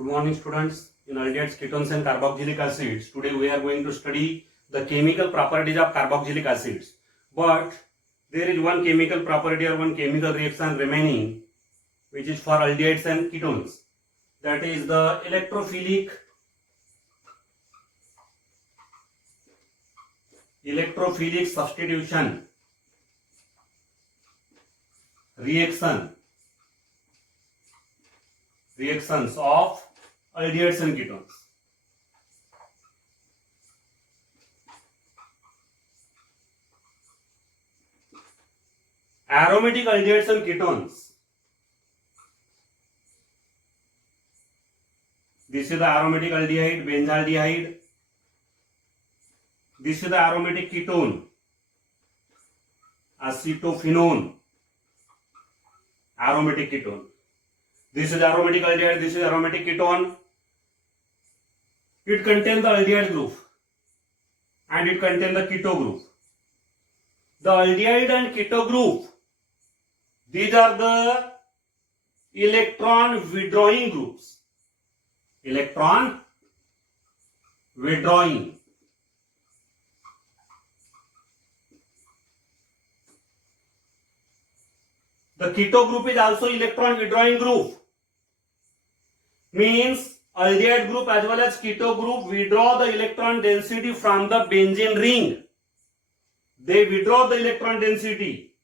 Good morning, students. In aldehydes, ketones and carboxylic acids, today we are going to study the chemical properties of carboxylic acids. But there is one chemical property or one chemical reaction remaining, which is for aldehydes and ketones. That is the electrophilic substitution reactions of aldehydes and ketones. Aromatic aldehydes and ketones. This is the aromatic aldehyde, benzaldehyde. This is the aromatic ketone, acetophenone, aromatic ketone. This is aromatic aldehyde, this is aromatic ketone. It contains the aldehyde group and it contains the keto group. The aldehyde and keto group, these are the electron withdrawing groups. Electron withdrawing. The keto group is also electron withdrawing group. Means aldehyde group as well as keto group withdraw the electron density from the benzene ring. They withdraw the electron density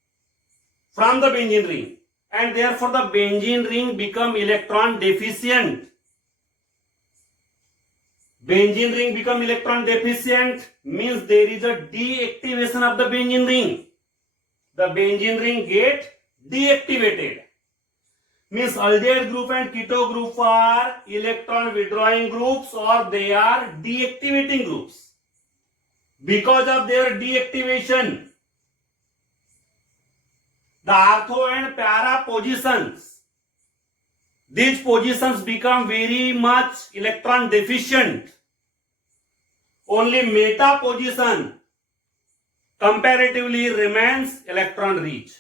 from the benzene ring, and therefore the benzene ring become electron deficient. Benzene ring become electron deficient means there is a deactivation of the benzene ring. The benzene ring get deactivated. Means aldehyde group and keto group are electron withdrawing groups or they are deactivating groups. Because of their deactivation, the ortho and para positions, these positions become very much electron deficient. Only meta position comparatively remains electron rich.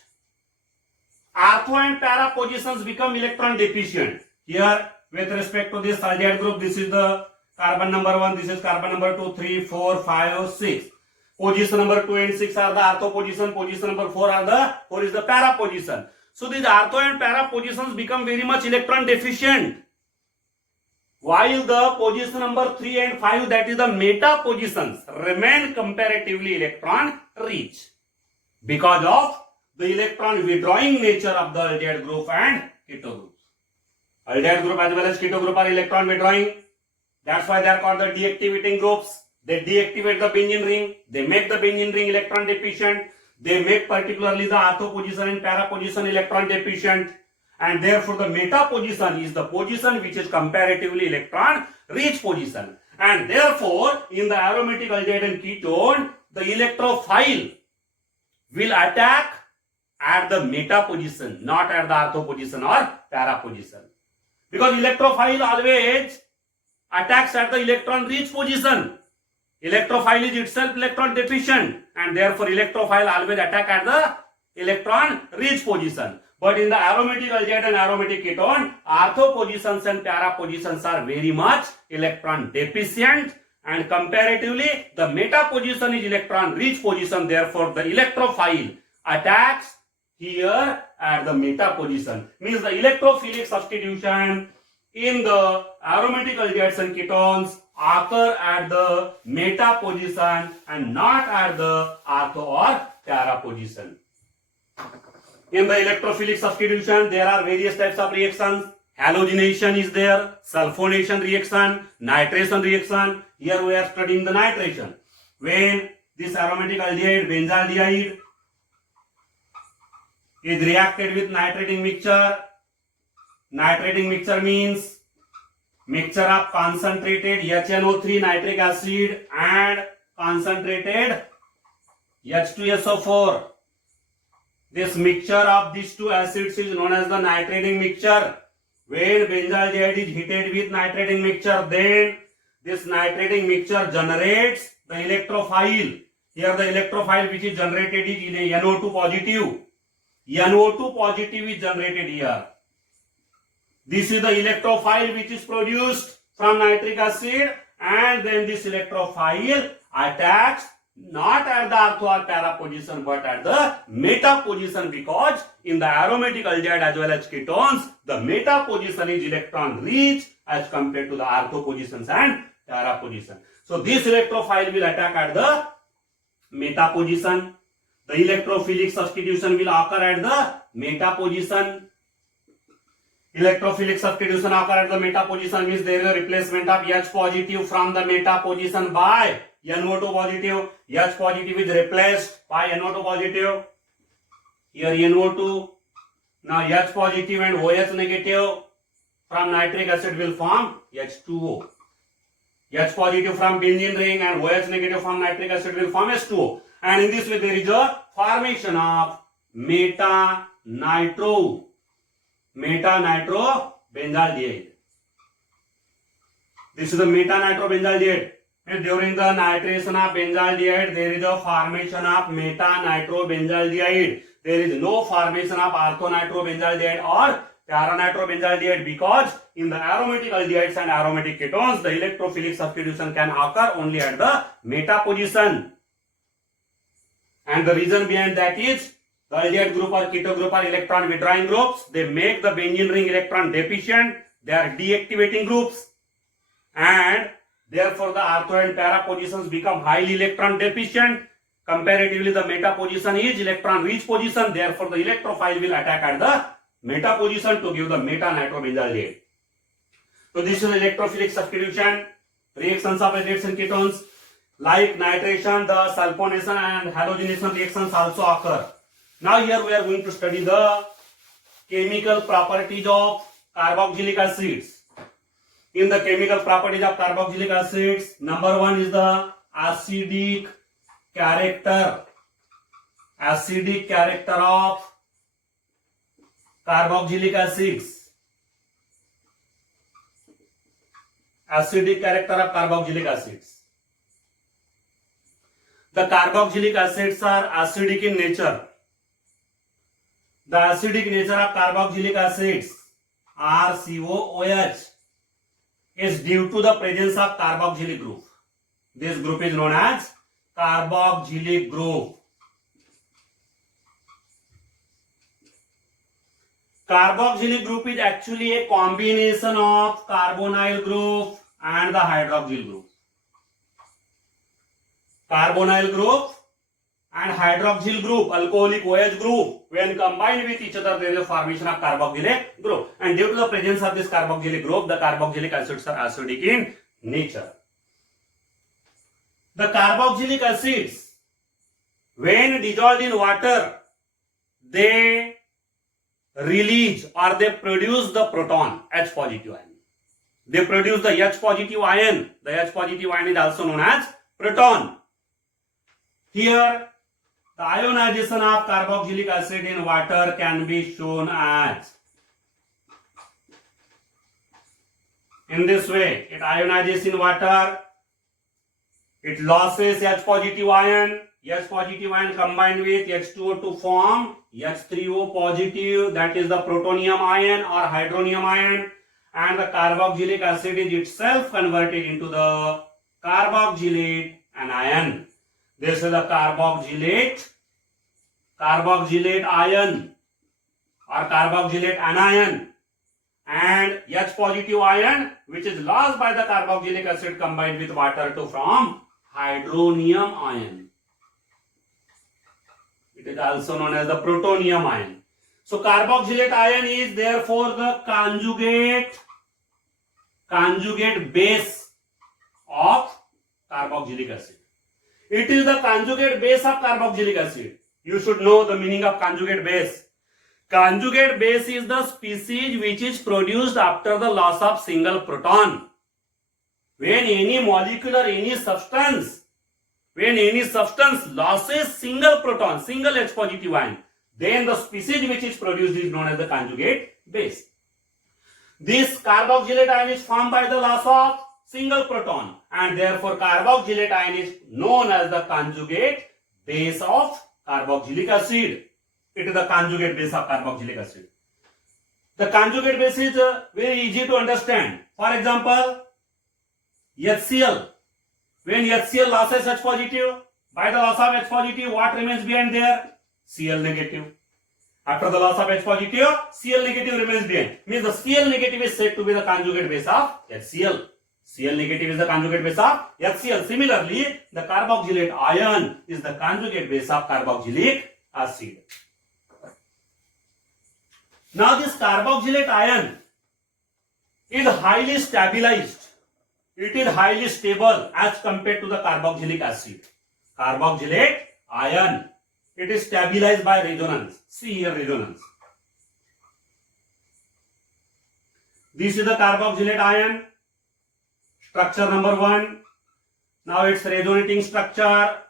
Ortho and para positions become electron deficient. Here, with respect to this aldehyde group, this is the carbon number 1, this is carbon number 2, 3, 4, 5, 6. Position number 2 and 6 are the ortho position, position number 4 is the para position. So these ortho and para positions become very much electron deficient. While the position number 3 and 5, that is the meta positions, remain comparatively electron rich because of the electron withdrawing nature of the aldehyde group and keto groups. Aldehyde group as well as keto group are electron withdrawing. That's why they are called the deactivating groups. They deactivate the benzene ring. They make the benzene ring electron deficient. They make particularly the ortho position and para position electron deficient. And therefore the meta position is the position which is comparatively electron rich position. And therefore in the aromatic aldehyde and ketone, the electrophile will attack at the meta position, not at the ortho position or para position. Because electrophile always attacks at the electron rich position. Electrophile is itself electron deficient and therefore electrophile always attack at the electron rich position. But in the aromatic aldehyde and aromatic ketone, ortho positions and para positions are very much electron deficient, and comparatively the meta position is electron rich position. Therefore the electrophile attacks here at the meta position. Means the electrophilic substitution in the aromatic aldehydes and ketones occur at the meta position and not at the ortho or para position. In the electrophilic substitution, there are various types of reactions. Halogenation is there, sulfonation reaction, nitration reaction. Here we are studying the nitration. When this aromatic aldehyde, benzaldehyde, is reacted with nitrating mixture. Nitrating mixture means mixture of concentrated HNO3 nitric acid and concentrated H2SO4. This mixture of these two acids is known as the nitrating mixture. When benzaldehyde is heated with nitrating mixture, then this nitrating mixture generates the electrophile. Here the electrophile which is generated is in a NO2 positive. NO2 positive is generated here. This is the electrophile which is produced from nitric acid, and then this electrophile attacks not at the ortho or para position but at the meta position, because in the aromatic aldehyde as well as ketones, the meta position is electron rich as compared to the ortho positions and para position. So this electrophile will attack at the meta position. The electrophilic substitution will occur at the meta position. Electrophilic substitution occur at the meta position means there is a replacement of H positive from the meta position by NO2 positive. H positive is replaced by NO2 positive. Here NO2. Now H positive and OH negative from nitric acid will form H2O. H positive from benzene ring and OH negative from nitric acid will form H2O. And in this way there is a formation of meta-nitro benzaldehyde. This is the meta-nitro-benzaldehyde. And during the nitration of benzaldehyde, there is a formation of meta-nitro-benzaldehyde. There is no formation of ortho-nitro-benzaldehyde or para-nitro-benzaldehyde, because in the aromatic aldehydes and aromatic ketones, the electrophilic substitution can occur only at the meta position. And the reason behind that is the aldehyde group or keto group are electron withdrawing groups. They make the benzene ring electron deficient. They are deactivating groups, and therefore the ortho and para positions become highly electron deficient. Comparatively, the meta position is electron rich position. Therefore, the electrophile will attack at the meta position to give the meta-nitro-benzaldehyde. So this is electrophilic substitution. Reactions of aldehydes and ketones like nitration, the sulfonation and halogenation reactions also occur. Now here we are going to study the chemical properties of carboxylic acids. In the chemical properties of carboxylic acids, number one is the acidic character. Acidic character of carboxylic acids. Acidic character of carboxylic acids. The carboxylic acids are acidic in nature. The acidic nature of carboxylic acids, RCOOH, is due to the presence of carboxylic group. This group is known as carboxylic group. Carboxylic group is actually a combination of carbonyl group and the hydroxyl group. Carbonyl group and hydroxyl group, alcoholic OH group, when combined with each other, there is a formation of carboxylic group. And due to the presence of this carboxylic group, the carboxylic acids are acidic in nature. The carboxylic acids, when dissolved in water, they release or they produce the proton, H positive ion. They produce the H positive ion. The H positive ion is also known as proton. Here, the ionization of carboxylic acid in water can be shown as, in this way, it ionizes in water, it loses H positive ion, H positive ion combined with H2O to form H3O positive, that is the protonium ion or hydronium ion, and the carboxylic acid is itself converted into the carboxylate anion. This is the carboxylate ion or carboxylate anion, and H positive ion which is lost by the carboxylic acid combined with water to form hydronium ion. It is also known as the protonium ion. So carboxylate ion is therefore the conjugate base of carboxylic acid. It is the conjugate base of carboxylic acid. You should know the meaning of conjugate base. Conjugate base is the species which is produced after the loss of single proton. When any molecule or any substance loses single proton, single H positive ion, then the species which is produced is known as the conjugate base. This carboxylate ion is formed by the loss of single proton, and therefore carboxylate ion is known as the conjugate base of carboxylic acid. It is the conjugate base of carboxylic acid. The conjugate base is very easy to understand. For example, HCl. When HCl loses H positive, by the loss of H positive, what remains behind there? Cl negative. After the loss of H positive, Cl negative remains behind. Means the Cl negative is said to be the conjugate base of HCl. Cl negative is the conjugate base of HCl. Similarly, the carboxylate ion is the conjugate base of carboxylic acid. Now this carboxylate ion is highly stabilized. It is highly stable as compared to the carboxylic acid. Carboxylate ion, it is stabilized by resonance. See here resonance. This is the carboxylate ion. Structure number 1. Now its resonating structure.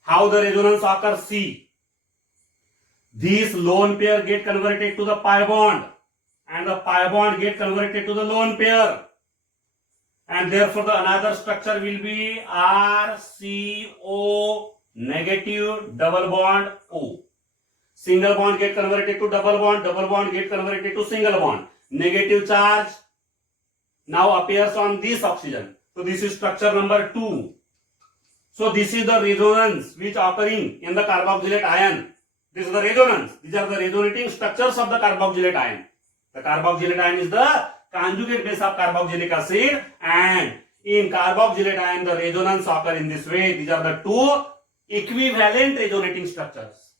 How the resonance occurs? See. These lone pair get converted to the pi bond, and the pi bond get converted to the lone pair, and therefore the another structure will be RCO negative double bond O. Single bond get converted to double bond get converted to single bond. Negative charge now appears on this oxygen. So this is structure number 2. So this is the resonance which occurring in the carboxylate ion. This is the resonance. These are the resonating structures of the carboxylate ion. The carboxylate ion is the conjugate base of carboxylic acid, and in carboxylate ion the resonance occur in this way. These are the two equivalent resonating structures.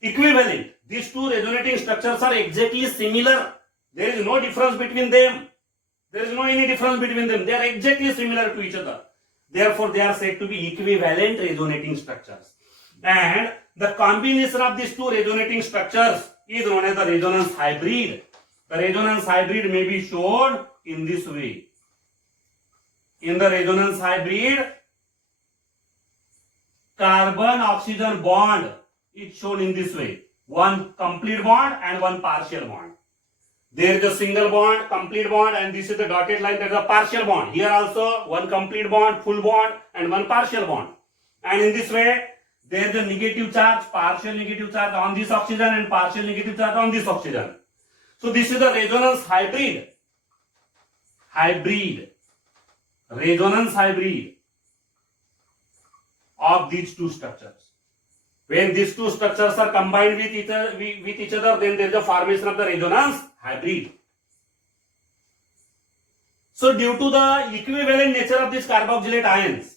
Equivalent. These two resonating structures are exactly similar. There is no difference between them. There is no any difference between them. They are exactly similar to each other. Therefore, they are said to be equivalent resonating structures. And the combination of these two resonating structures is known as the resonance hybrid. The resonance hybrid may be shown in this way. In the resonance hybrid, carbon-oxygen bond is shown in this way. One complete bond and one partial bond. There is a single bond, complete bond, and this is the dotted line, that is a partial bond. Here also one complete bond, full bond, and one partial bond. And in this way, there is a negative charge, partial negative charge on this oxygen and partial negative charge on this oxygen. So this is the resonance hybrid. Resonance hybrid of these two structures. When these two structures are combined with each other, then there is a formation of the resonance hybrid. So due to the equivalent nature of these carboxylate ions,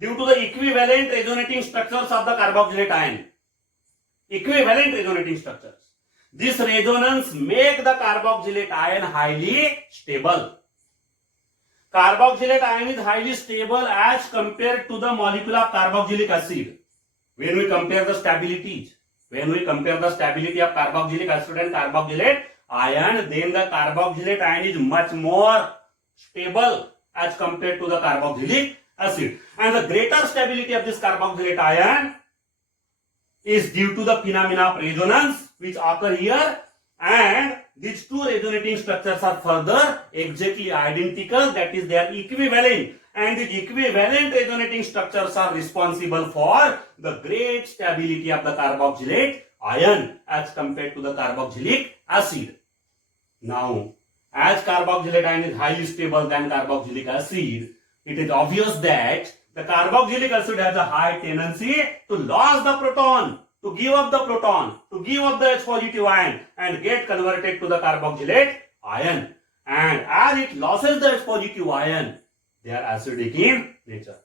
due to the equivalent resonating structures of the carboxylate ion, equivalent resonating structures, this resonance make the carboxylate ion highly stable. Carboxylate ion is highly stable as compared to the molecule of carboxylic acid. When we compare the stabilities, when we compare the stability of carboxylic acid and carboxylate ion, then the carboxylate ion is much more stable as compared to the carboxylic acid. And the greater stability of this carboxylate ion is due to the phenomena of resonance which occur here, and these two resonating structures are further exactly identical, that is they are equivalent, and the equivalent resonating structures are responsible for the great stability of the carboxylate ion as compared to the carboxylic acid. Now, as carboxylate ion is highly stable than carboxylic acid, it is obvious that the carboxylic acid has a high tendency to lose the proton, to give up the proton, to give up the H positive ion and get converted to the carboxylate ion. And as it loses the H positive ion, they are acidic in nature.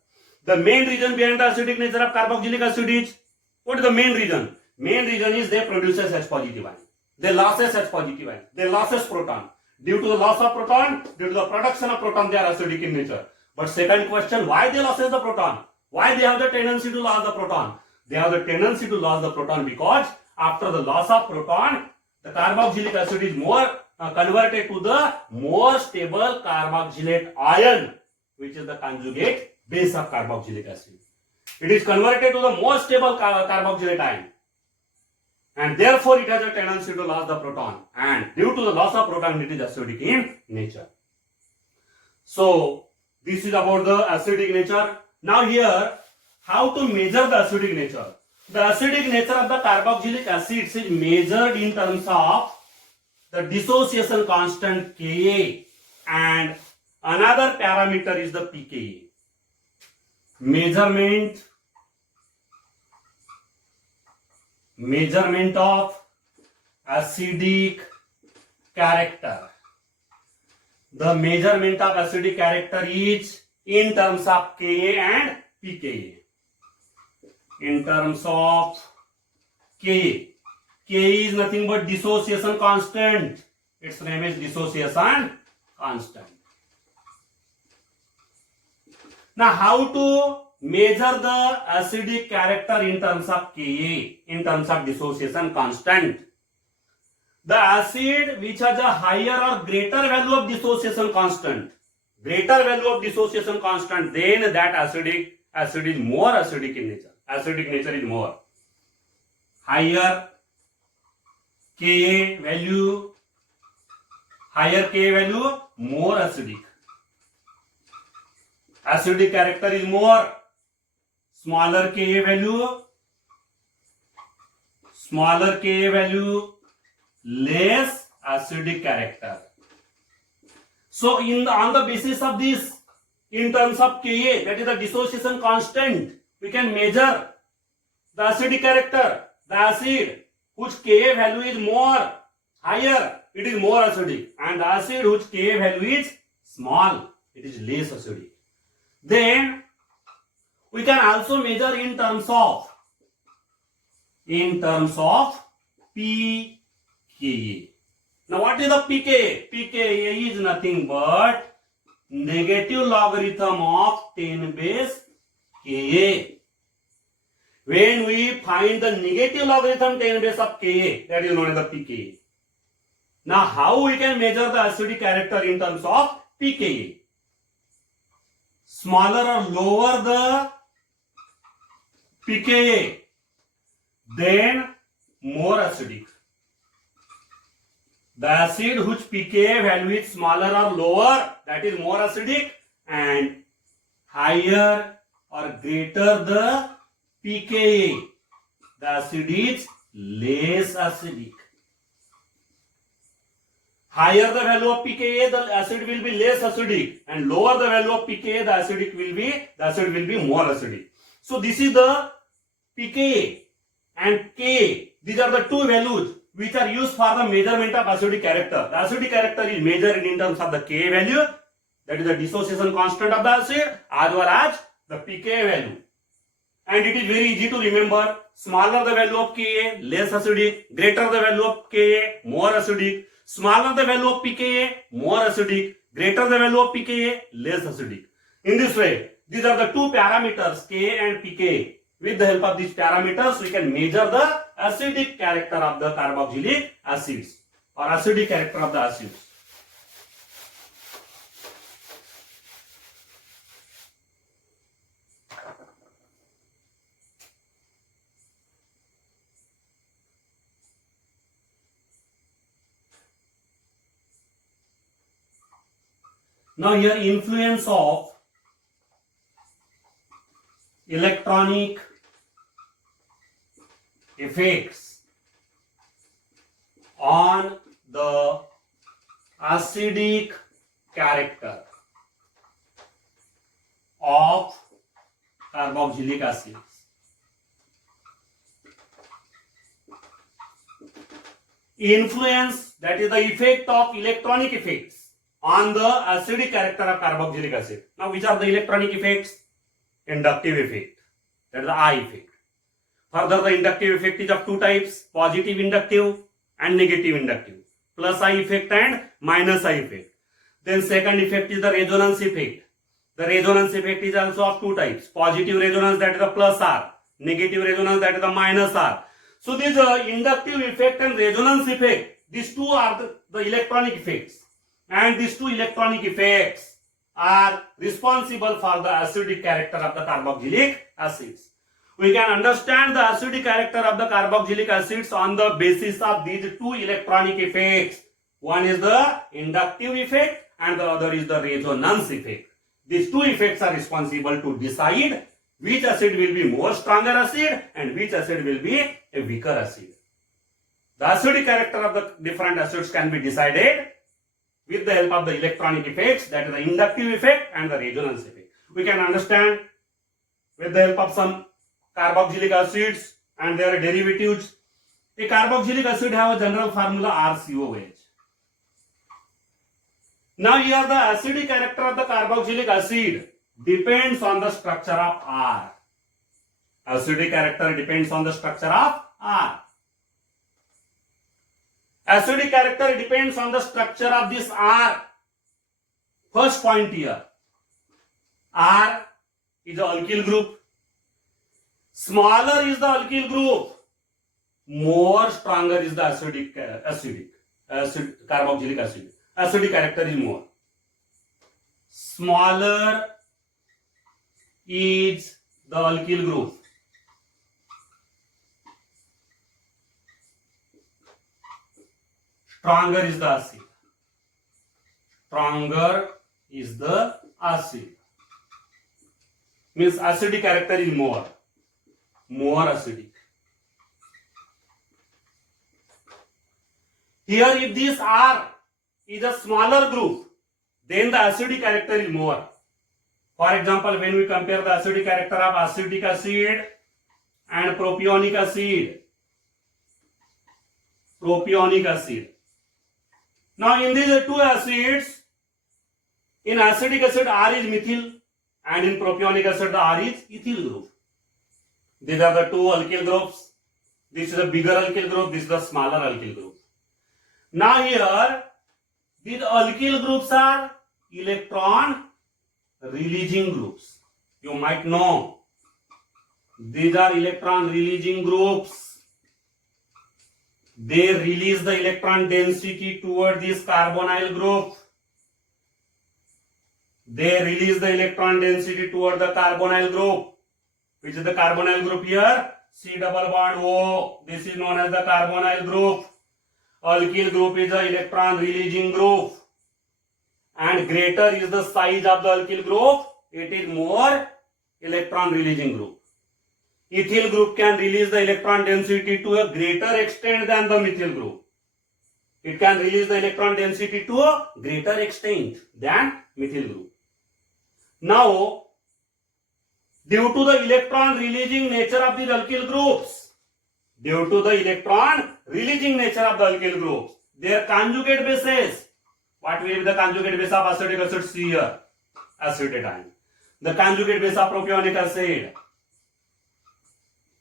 The main reason behind the acidic nature of carboxylic acid is, what is the main reason? Main reason is they produces H positive ion. They loses H positive ion. They loses proton. Due to the loss of proton, due to the production of proton, they are acidic in nature. But second question, why they loses the proton? Why they have the tendency to lose the proton? They have the tendency to lose the proton because after the loss of proton, the carboxylic acid is more converted to the more stable carboxylate ion, which is the conjugate base of carboxylic acid. It is converted to the more stable carboxylate ion, and therefore it has a tendency to lose the proton, and due to the loss of proton, it is acidic in nature. So this is about the acidic nature. Now here, how to measure the acidic nature? The acidic nature of the carboxylic acids is measured in terms of the dissociation constant Ka, and another parameter is the pKa. Measurement of acidic character. The measurement of acidic character is in terms of Ka and pKa. In terms of Ka, K is nothing but dissociation constant. Its name is dissociation constant. Now, how to measure the acidic character in terms of Ka, in terms of dissociation constant? The acid which has a higher or greater value of dissociation constant, then that acid is more acidic in nature. Acidic nature is more. Higher Ka value, more acidic. Acidic character is more. Smaller Ka value, less acidic character. So, on the basis of this, in terms of Ka, that is the dissociation constant, we can measure the acidic character. The acid whose Ka value is more higher, it is more acidic, and the acid whose Ka value is small, it is less acidic. Then we can also measure in terms of pKa. Now, what is the pKa? pKa is nothing but negative logarithm of 10 base Ka. When we find the negative logarithm 10 base of Ka, that is known as the pKa. Now, how we can measure the acidic character in terms of pKa? Smaller or lower the pKa, then more acidic. The acid whose pKa value is smaller or lower, that is more acidic, and higher or greater the pKa, the acid is less acidic. Higher the value of pKa, the acid will be less acidic, and lower the value of pKa, the acid will be more acidic. So this is the pKa and Ka. These are the two values which are used for the measurement of acidic character. The acidic character is measured in terms of the Ka value, that is the dissociation constant of the acid, as well as the pKa value. And it is very easy to remember. Smaller the value of Ka, less acidic. Greater the value of Ka, more acidic. Smaller the value of pKa, more acidic. Greater the value of pKa, less acidic. In this way, these are the two parameters, Ka and pKa. With the help of these parameters, we can measure the acidic character of the carboxylic acids or acidic character of the acids. Now here, influence of electronic effects on the acidic character of carboxylic acids. Influence, that is the effect of electronic effects on the acidic character of carboxylic acid. Now, which are the electronic effects? Inductive effect, that is the I effect. Further, the inductive effect is of two types, positive inductive and negative inductive, plus I effect and minus I effect. Then second effect is the resonance effect. The resonance effect is also of two types, positive resonance, that is the plus R, negative resonance, that is the minus R. So this inductive effect and resonance effect, these two are the electronic effects, and these two electronic effects are responsible for the acidic character of the carboxylic acids. We can understand the acidic character of the carboxylic acids on the basis of these two electronic effects. One is the inductive effect and the other is the resonance effect. These two effects are responsible to decide which acid will be more stronger acid and which acid will be a weaker acid. The acidic character of the different acids can be decided with the help of the electronic effects, that is the inductive effect and the resonance effect. We can understand with the help of some carboxylic acids and their derivatives. A carboxylic acid have a general formula RCOH. Now here the acidic character of the carboxylic acid depends on the structure of R. Acidic character depends on the structure of R. Acidic character depends on the structure of this R. First point here. R is the alkyl group. Smaller is the alkyl group, more stronger is the carboxylic acid. Acidic character is more. Smaller is the alkyl group. Stronger is the acid. Stronger is the acid. Means acidic character is more. More acidic. Here if this R is a smaller group, then the acidic character is more. For example, when we compare the acidic character of acetic acid and propionic acid. Propionic acid. Now in these two acids, in acetic acid R is methyl and in propionic acid the R is ethyl group. These are the two alkyl groups. This is the bigger alkyl group, this is the smaller alkyl group. Now here, these alkyl groups are electron releasing groups. You might know. These are electron releasing groups. They release the electron density toward this carbonyl group. They release the electron density toward the carbonyl group. Which is the carbonyl group here? C double bond O. This is known as the carbonyl group. Alkyl group is the electron releasing group. And greater is the size of the alkyl group, it is more electron releasing group. Ethyl group can release the electron density to a greater extent than the methyl group. It can release the electron density to a greater extent than methyl group. Now, due to the electron releasing nature of these alkyl groups, their conjugate bases, what will be the conjugate base of acetic acid? C here, acetate. The conjugate base of propionic acid,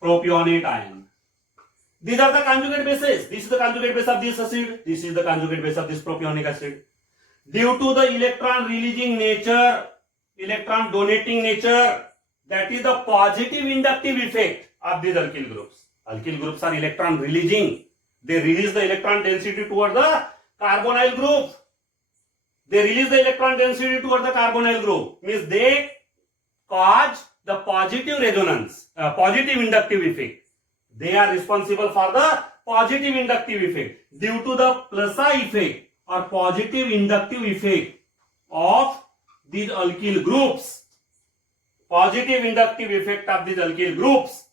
propionate ion. These are the conjugate bases. This is the conjugate base of this acid. This is the conjugate base of this propionic acid. Due to the electron releasing nature, electron donating nature, that is the positive inductive effect of these alkyl groups. Alkyl groups are electron releasing. They release the electron density toward the carbonyl group. They release the electron density toward the carbonyl group. Means they cause the positive resonance, positive inductive effect. They are responsible for the positive inductive effect. Due to the Plaza effect or positive inductive effect of these alkyl groups, positive inductive effect of these alkyl groups,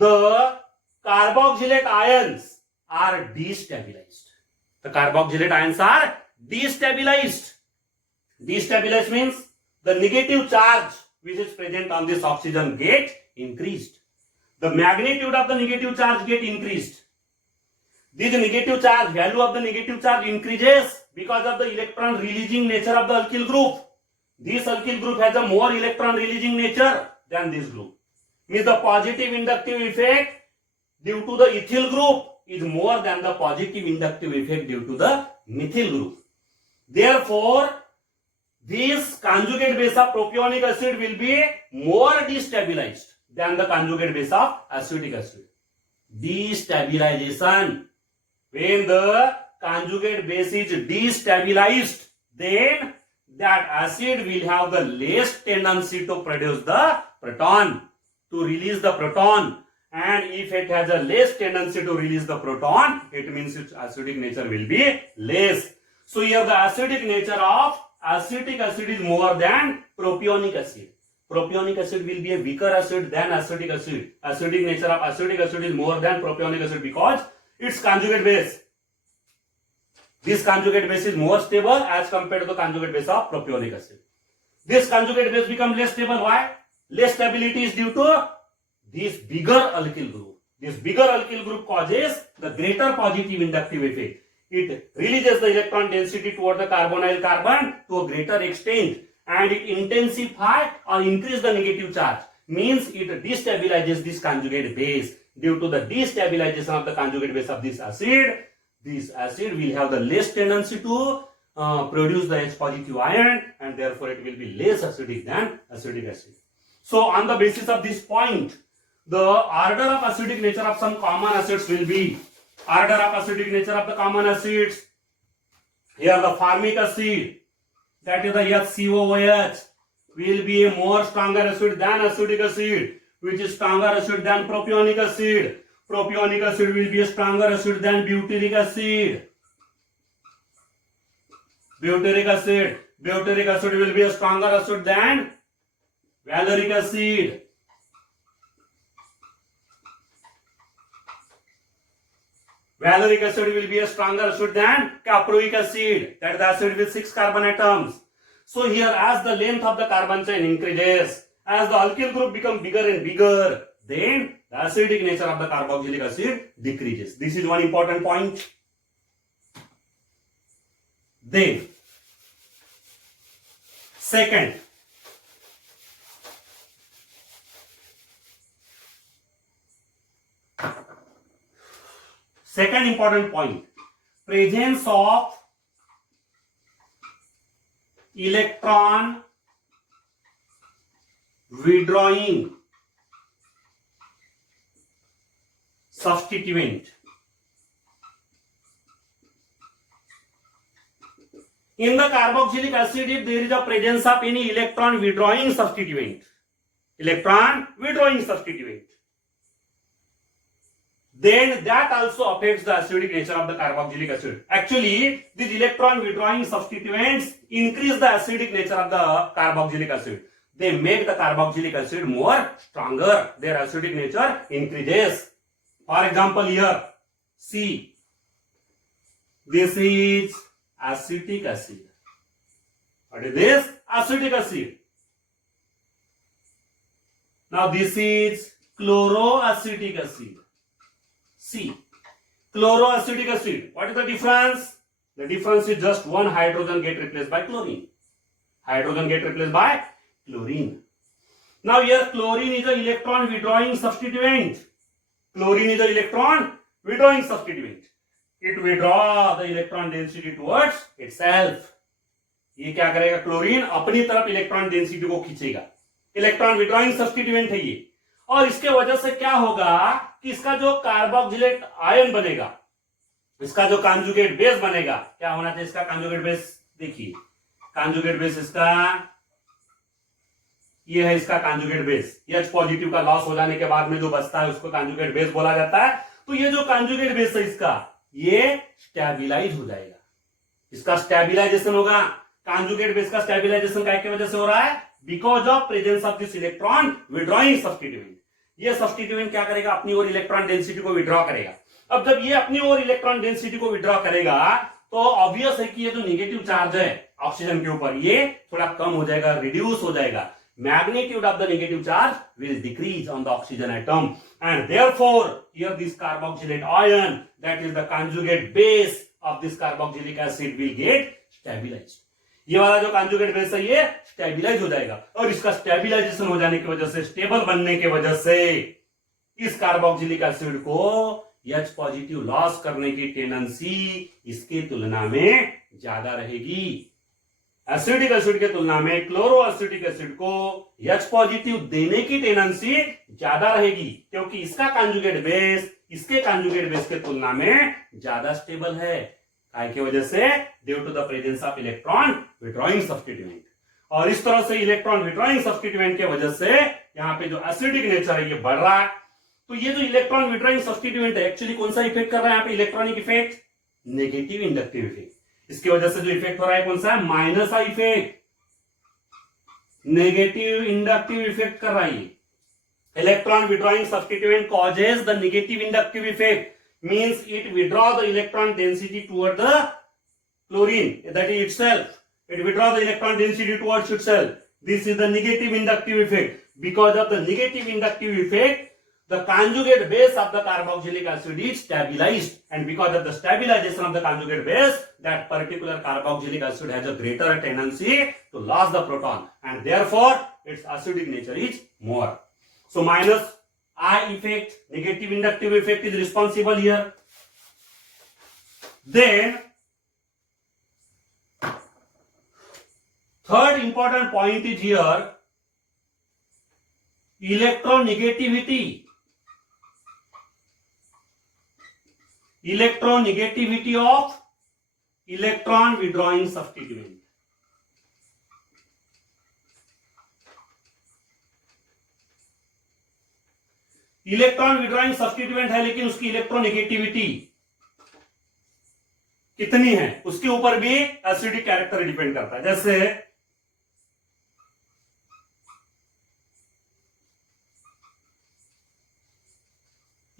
the carboxylate ions are destabilized. The carboxylate ions are destabilized. Destabilized means the negative charge which is present on this oxygen get increased. The magnitude of the negative charge get increased. This negative charge, value of the negative charge increases because of the electron releasing nature of the alkyl group. This alkyl group has a more electron releasing nature than this group. Means the positive inductive effect due to the ethyl group is more than the positive inductive effect due to the methyl group. Therefore, this conjugate base of propionic acid will be more destabilized than the conjugate base of acetic acid. Destabilization. When the conjugate base is destabilized, then that acid will have the less tendency to produce the proton, to release the proton. And if it has a less tendency to release the proton, it means its acidic nature will be less. So here the acidic nature of acetic acid is more than propionic acid. propionic acid will be a weaker acid than acetic acid. Acidic nature of acetic acid is more than propionic acid because its conjugate base. This conjugate base is more stable as compared to the conjugate base of propionic acid. This conjugate base becomes less stable. Why? Less stability is due to this bigger alkyl group. This bigger alkyl group causes the greater positive inductive effect. It releases the electron density toward the carbonyl carbon to a greater extent, and it intensify or increase the negative charge. Means it destabilizes this conjugate base. Due to the destabilization of the conjugate base of this acid will have the less tendency to produce the H positive ion, and therefore it will be less acidic than acetic acid. So on the basis of this point, the order of acidic nature of some common acids will be order of acidic nature of the common acids. Here the formic acid, that is the HCOOH, will be a more stronger acid than acetic acid, which is stronger acid than propionic acid. Propionic acid will be a stronger acid than butyric acid. Butyric acid will be a stronger acid than valeric acid. Valeric acid will be a stronger acid than caproic acid, that is the acid with 6 carbon atoms. So here, as the length of the carbon chain increases, as the alkyl group becomes bigger and bigger, then the acidic nature of the carboxylic acid decreases. This is one important point. Then, second important point, presence of electron withdrawing substituent. In the carboxylic acid, if there is a presence of any electron withdrawing substituent, then that also affects the acidic nature of the carboxylic acid. Actually, these electron withdrawing substituents increase the acidic nature of the carboxylic acid. They make the carboxylic acid more stronger. Their acidic nature increases. For example, here, see, this is acetic acid. What is this? Acetic acid. Now this is chloroacetic acid. See, chloroacetic acid. What is the difference? The difference is just one hydrogen get replaced by chlorine. Now here chlorine is an electron withdrawing substituent. It withdraw the electron density towards itself. ये क्या करेगा? Chlorine अपनी तरफ electron density को खींचेगा. Electron withdrawing substituent है ये, और इसके वजह से क्या होगा कि इसका जो कार्बोक्सिलेट आयन बनेगा, इसका जो कॉन्जुगेट बेस बनेगा, क्या होना चाहिए इसका कॉन्जुगेट बेस? देखिए कॉन्जुगेट बेस इसका ये है, इसका कॉन्जुगेट बेस. H पॉजिटिव का लॉस हो जाने के बाद में जो बचता है उसको कॉन्जुगेट बेस बोला जाता है. तो ये जो कॉन्जुगेट बेस है इसका, ये स्टेबिलाईज हो जाएगा. इसका स्टेबिलाईजेशन होगा. कॉन्जुगेट बेस का स्टेबिलाईजेशन काय की वजह से हो रहा है? Because of presence of this electron withdrawing substituent. ये सब्स्टिट्यूएंट क्या करेगा? अपनी ओर इलेक्ट्रॉन डेंसिटी को विड्रॉ करेगा. अब जब ये अपनी ओर इलेक्ट्रॉन डेंसिटी को विड्रॉ करेगा तो ऑब्वियस है कि ये जो नेगेटिव चार्ज है ऑक्सीजन के ऊपर, ये थोड़ा कम हो जाएगा, रिड्यूस हो जाएगा. Magnitude of the negative charge will decrease on the oxygen atom, and therefore here this carboxylate ion, that is the conjugate base of this carboxylic acid, will get stabilized. ये वाला जो conjugate base है ये stabilize हो जाएगा, और इसका stabilization हो जाने की वजह से, stable बनने की वजह से इस carboxylic acid को H पॉजिटिव लॉस करने की टेंडेंसी इसके तुलना में ज्यादा रहेगी. एसिडिक एसिड के तुलना में क्लोरोएसिटिक एसिड को H पॉजिटिव देने की टेंडेंसी ज्यादा रहेगी, क्योंकि इसका कॉन्जुगेट बेस इसके कॉन्जुगेट बेस के तुलना में ज्यादा स्टेबल है. काय की वजह से? Due to the presence of electron withdrawing substituent. और इस तरह से इलेक्ट्रॉन विड्रॉइंग सब्स्टिट्यूएंट की वजह से यहाँ पे जो एसिडिक नेचर है ये बढ़ रहा है. तो ये जो इलेक्ट्रॉन विड्रॉइंग सब्स्टिट्यूएंट है एक्चुअली कौन सा इफेक्ट कर रहा है यहाँ पे? Electronic effect, negative inductive effect. इसकी वजह से जो इफेक्ट हो रहा है कौन सा है? Minus I effect. Negative inductive effect कर रहा है। Electron withdrawing substituent causes the negative inductive effect, means it withdraw the electron density toward the chlorine, that is itself. It withdraws the electron density towards itself. This is the negative inductive effect. Because of the negative inductive effect, the conjugate base of the carboxylic acid is stabilized, and because of the stabilization of the conjugate base, that particular carboxylic acid has a greater tendency to lose the proton, and therefore its acidic nature is more. So minus I effect, negative inductive effect, is responsible here. Then third important point is here electronegativity. Electronegativity of electron withdrawing substituent. Electron withdrawing substituent है, लेकिन उसकी electronegativity कितनी है उसके ऊपर भी acidic character depend करता है। जैसे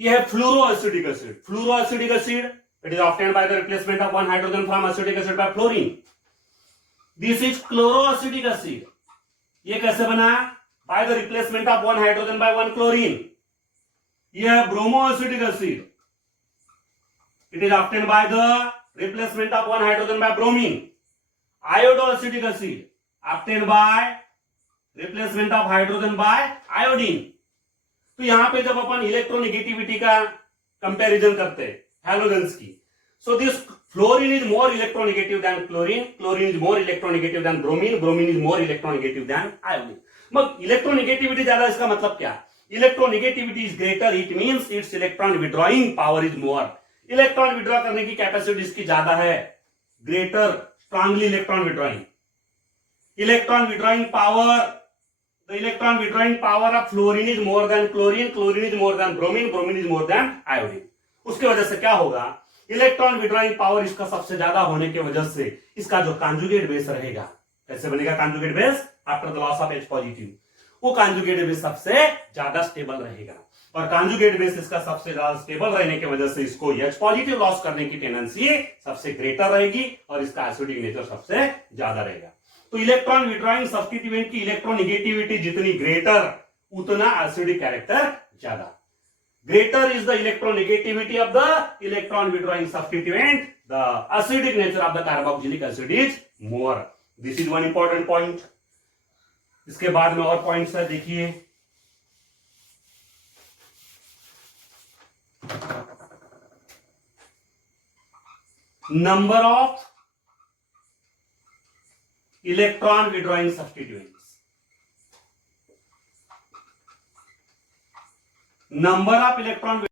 ये है fluoroacetic acid. Fluoroacetic acid, it is obtained by the replacement of one hydrogen from acetic acid by fluorine. This is chloroacetic acid. ये कैसे बना? By the replacement of one hydrogen by one chlorine. ये है bromoacetic acid. It is obtained by the replacement of one hydrogen by bromine. Iodoacidic acid obtained by replacement of hydrogen by iodine. तो यहां पे जब अपन electronegativity का comparison करते हैं halogens की, so this fluorine is more electronegative than chlorine, chlorine is more electronegative than bromine, bromine is more electronegative than iodine. मगर electronegativity ज्यादा, इसका मतलब क्या? Electronegativity is greater, it means it's electron withdrawing power is more. Electron withdraw करने की capacity इसकी ज्यादा है, greater, strongly electron withdrawing. Electron withdrawing power, the electron withdrawing power of fluorine is more than chlorine, chlorine is more than bromine, bromine is more than iodine. उसके वजह से क्या होगा? इलेक्ट्रॉन विड्रॉइंग पावर इसका सबसे ज्यादा होने की वजह से इसका जो कॉन्जुगेट बेस रहेगा, कैसे बनेगा conjugate base? After the loss of H positive, वो कॉन्जुगेट बेस सबसे ज्यादा स्टेबल रहेगा, और कॉन्जुगेट बेस इसका सबसे ज्यादा स्टेबल रहने की वजह से इसको H पॉजिटिव लॉस करने की टेंडेंसी सबसे ग्रेटर रहेगी, और इसका एसिडिक नेचर सबसे ज्यादा रहेगा। तो इलेक्ट्रॉन विड्रॉइंग सब्स्टिट्यूएंट की इलेक्ट्रोनेगेटिविटी जितनी ग्रेटर, उतना एसिडिक कैरेक्टर ज्यादा। Greater is the electronegativity of the electron withdrawing substituent, the acidic nature of the carboxylic acid is more. This is one important point. इसके बाद में और पॉइंट्स है, देखिए number of electron withdrawing substituents, number of electron